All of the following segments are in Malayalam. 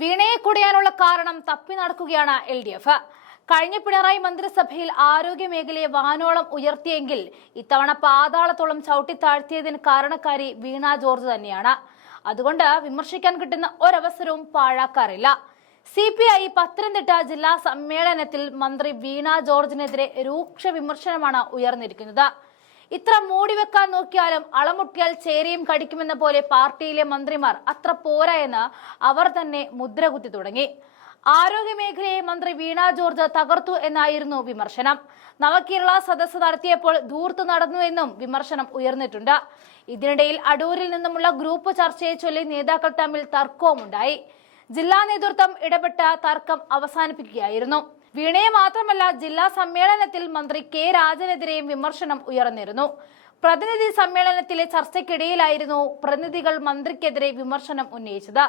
വീണയെ കുടയാനുള്ള കാരണം തപ്പി നടക്കുകയാണ് LDF. കഴിഞ്ഞ പിണറായി മന്ത്രിസഭയിൽ ആരോഗ്യ മേഖലയെ വാനോളം ഉയർത്തിയെങ്കിൽ ഇത്തവണ പാതാളത്തോളം ചവിട്ടിത്താഴ്ത്തിയതിന് കാരണക്കാരി വീണ ജോർജ് തന്നെയാണ്. അതുകൊണ്ട് വിമർശിക്കാൻ കിട്ടുന്ന ഒരവസരവും പാഴാക്കാറില്ല. CPI പത്തനംതിട്ട ജില്ലാ സമ്മേളനത്തിൽ മന്ത്രി വീണ ജോർജിനെതിരെ രൂക്ഷ വിമർശനമാണ് ഉയർന്നിരിക്കുന്നത്. ഇത്ര മൂടിവെക്കാൻ നോക്കിയാലും അളമുട്ടിയാൽ ചേരയും കടിക്കുമെന്ന പോലെ പാർട്ടിയിലെ മന്ത്രിമാർ അത്ര പോരാ എന്ന് അവർ തന്നെ മുദ്രകുത്തി തുടങ്ങി. ആരോഗ്യ മേഖലയെ മന്ത്രി വീണ ജോർജ് തകർത്തു എന്നായിരുന്നു വിമർശനം. നവകേരള സദസ്സ് നടത്തിയപ്പോൾ ധൂർത്ത് നടന്നു എന്നും വിമർശനം ഉയർന്നിട്ടുണ്ട്. ഇതിനിടയിൽ അടൂരിൽ നിന്നുമുള്ള ഗ്രൂപ്പ് ചർച്ചയെ ചൊല്ലി നേതാക്കൾ തമ്മിൽ തർക്കവുമുണ്ടായി. ജില്ലാ നേതൃത്വം ഇടപെട്ട തർക്കം അവസാനിപ്പിക്കുകയായിരുന്നു. വീണയെ മാത്രമല്ല, ജില്ലാ സമ്മേളനത്തിൽ മന്ത്രി K രാജനെതിരെയും വിമർശനം ഉയർന്നിരുന്നു. പ്രതിനിധി സമ്മേളനത്തിലെ ചർച്ചയ്ക്കിടയിലായിരുന്നു പ്രതിനിധികൾ മന്ത്രിക്കെതിരെ വിമർശനം ഉന്നയിച്ചത്.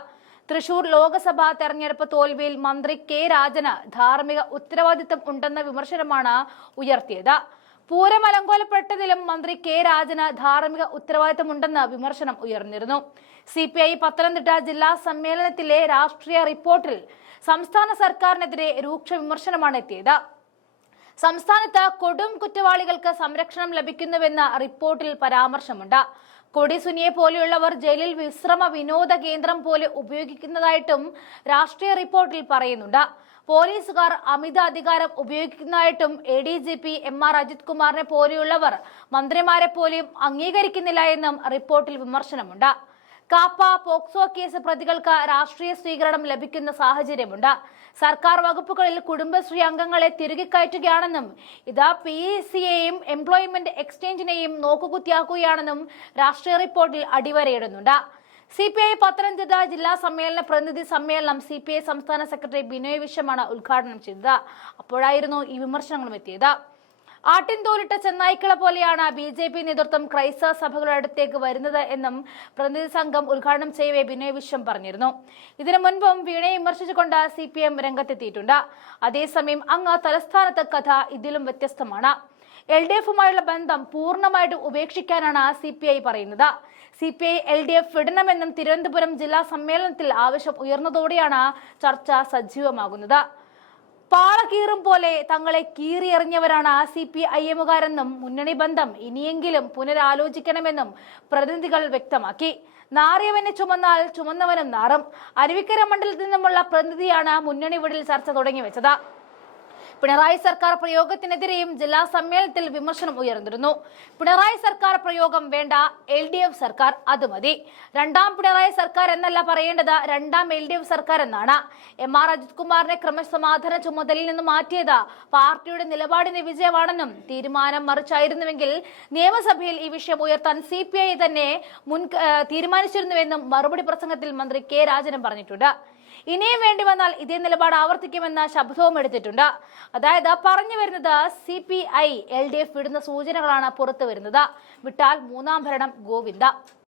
തൃശൂർ ലോക്സഭാ തെരഞ്ഞെടുപ്പ് തോൽവിയിൽ മന്ത്രി K രാജന് ധാർമ്മിക ഉത്തരവാദിത്തം ഉണ്ടെന്ന വിമർശനമാണ് ഉയർത്തിയത്. പൂരം അലങ്കോലപ്പെട്ടതിലും മന്ത്രി K രാജന് ധാർമ്മിക ഉത്തരവാദിത്തമുണ്ടെന്ന് വിമർശനം ഉയർന്നിരുന്നു. CPI പത്തനംതിട്ട ജില്ലാ സമ്മേളനത്തിലെ രാഷ്ട്രീയ റിപ്പോർട്ടിൽ സംസ്ഥാന സർക്കാരിനെതിരെ രൂക്ഷ വിമർശനമാണ് എത്തിയത്. സംസ്ഥാനത്ത് കൊടും കുറ്റവാളികൾക്ക് സംരക്ഷണം ലഭിക്കുന്നുവെന്ന റിപ്പോർട്ടിൽ പരാമർശമുണ്ട്. കൊടി സുനിയെ പോലെയുള്ളവർ ജയിലിൽ വിശ്രമ വിനോദ കേന്ദ്രം പോലെ ഉപയോഗിക്കുന്നതായിട്ടും രാഷ്ട്രീയ റിപ്പോർട്ടിൽ പറയുന്നുണ്ട്. പോലീസുകാർ അമിത അധികാരം ഉപയോഗിക്കുന്നതായിട്ടും ADGP MR അജിത് കുമാറിനെ പോലെയുള്ളവർ മന്ത്രിമാരെ പോലെയും അംഗീകരിക്കുന്നില്ല എന്നും റിപ്പോർട്ടിൽ വിമർശനമുണ്ട്. കാപ്പ, പോക്സോ കേസ് പ്രതികൾക്ക് രാഷ്ട്രീയ സ്വീകരണം ലഭിക്കുന്ന സാഹചര്യമുണ്ട്. സർക്കാർ വകുപ്പുകളിൽ കുടുംബശ്രീ അംഗങ്ങളെ തിരികെ കയറ്റുകയാണെന്നും ഇത് PSCയെയും എംപ്ലോയ്മെന്റ് എക്സ്ചേഞ്ചിനെയും നോക്കുകുത്തിയാക്കുകയാണെന്നും രാഷ്ട്രീയ റിപ്പോർട്ടിൽ അടിവരയിടുന്നുണ്ട്. CPI പത്തനംതിട്ട ജില്ലാ സമ്മേളന പ്രതിനിധി സമ്മേളനം CPI സംസ്ഥാന സെക്രട്ടറി ബിനോയ് വിശ്വമാണ് ഉദ്ഘാടനം ചെയ്തത്. അപ്പോഴായിരുന്നു ഈ വിമർശനങ്ങളും എത്തിയത്. ആട്ടിൻതോലിട്ട ചെന്നായ്ക്കളെ പോലെയാണ് BJP നേതൃത്വം ക്രൈസ്തവ സഭകളുടെ അടുത്തേക്ക് വരുന്നത് എന്നും പ്രതിനിധി സംഘം ഉദ്ഘാടനം ചെയ്യവേ ബിനോയ് വിശ്വം പറഞ്ഞിരുന്നു. ഇതിനു മുൻപും വീണയെ വിമർശിച്ചുകൊണ്ട് CPM രംഗത്തെത്തിയിട്ടുണ്ട്. അതേസമയം അങ്ങ് തലസ്ഥാനത്ത് കഥ ഇതിലും വ്യത്യസ്തമാണ്. LDFുമായുള്ള ബന്ധം പൂർണ്ണമായിട്ടും ഉപേക്ഷിക്കാനാണ് CPI പറയുന്നത്. CPI LDF വിടണമെന്നും തിരുവനന്തപുരം ജില്ലാ സമ്മേളനത്തിൽ ആവശ്യം ഉയർന്നതോടെയാണ് ചർച്ച സജീവമാകുന്നത്. പാള കീറും പോലെ തങ്ങളെ കീറിയെറിഞ്ഞവരാണ് CPIMകാരെന്നും മുന്നണി ബന്ധം ഇനിയെങ്കിലും പുനരാലോചിക്കണമെന്നും പ്രതിനിധികൾ വ്യക്തമാക്കി. നാറിയവനെ ചുമന്നാൽ ചുമന്നവനും നാറും. അരുവിക്കര മണ്ഡലത്തിൽ നിന്നുമുള്ള പ്രതിനിധിയാണ് മുന്നണി വിടൽ ചർച്ച തുടങ്ങി വെച്ചത്. പിണറായി സർക്കാർ പ്രയോഗത്തിനെതിരെയും ജില്ലാ സമ്മേളനത്തിൽ വിമർശനം ഉയർന്നിരുന്നു. പിണറായി സർക്കാർ പ്രയോഗം വേണ്ട, LDF സർക്കാർ അത് മതി. രണ്ടാം പിണറായി സർക്കാർ എന്നല്ല പറയേണ്ടത്, രണ്ടാം LDF സർക്കാർ എന്നാണ്. MR അജിത് കുമാറിനെ ക്രമസമാധാന ചുമതലയിൽ നിന്ന് മാറ്റിയത് പാർട്ടിയുടെ നിലപാടിന്റെ വിജയമാണെന്നും തീരുമാനം മറിച്ചായിരുന്നുവെങ്കിൽ നിയമസഭയിൽ ഈ വിഷയം ഉയർത്താൻ CPI തന്നെ തീരുമാനിച്ചിരുന്നുവെന്നും മറുപടി പ്രസംഗത്തിൽ മന്ത്രി K രാജനും പറഞ്ഞിട്ടുണ്ട്. ഇനിയും വേണ്ടി വന്നാൽ ഇതേ നിലപാട് ആവർത്തിക്കുമെന്ന ശബ്ദവും എടുത്തിട്ടുണ്ട്. അതായത് പറഞ്ഞു വരുന്നത് CPI LDF വിടുന്ന സൂചനകളാണ് പുറത്തു വരുന്നത്. വിട്ടാൽ മൂന്നാം ഭരണം ഗോവിന്ദ.